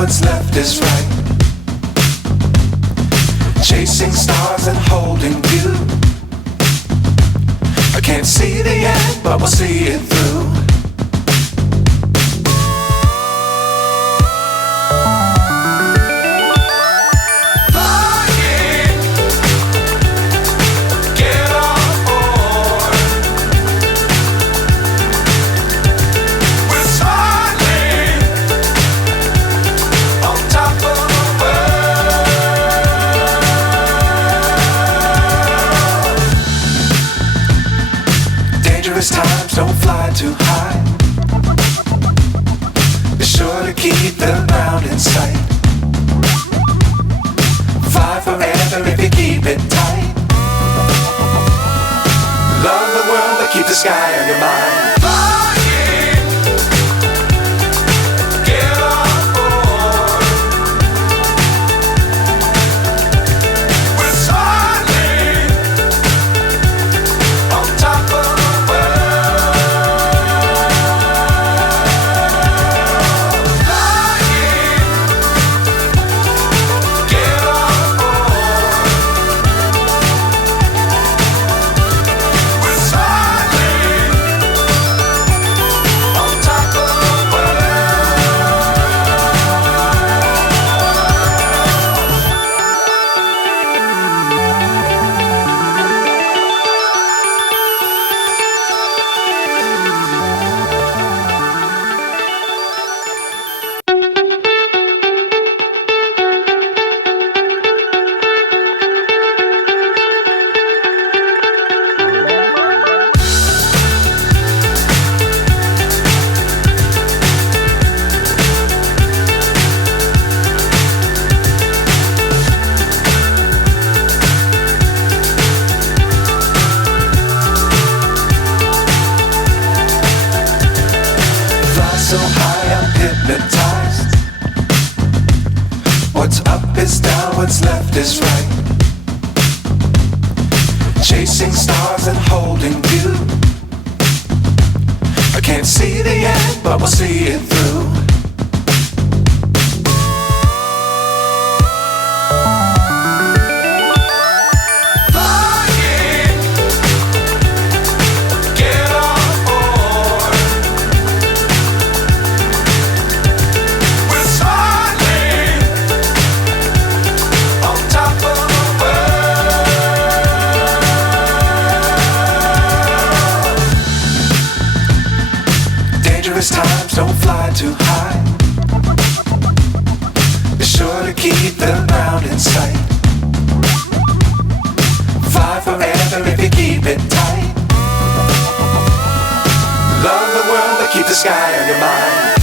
what's left is right. Chasing stars and holding you. I can't see the end, but we'll see it through. Times don't fly too high. Be sure to keep the ground in sight. Fly forever if you keep it tight. Love the world but keep the sky on your mind. So high I'm hypnotized. What's up is down, what's left is right. Chasing stars and holding you. I can't see the end, but we'll see it through. Times don't fly too high. Be sure to keep the ground in sight. Fly forever if you keep it tight. Love the world but keep the sky on your mind.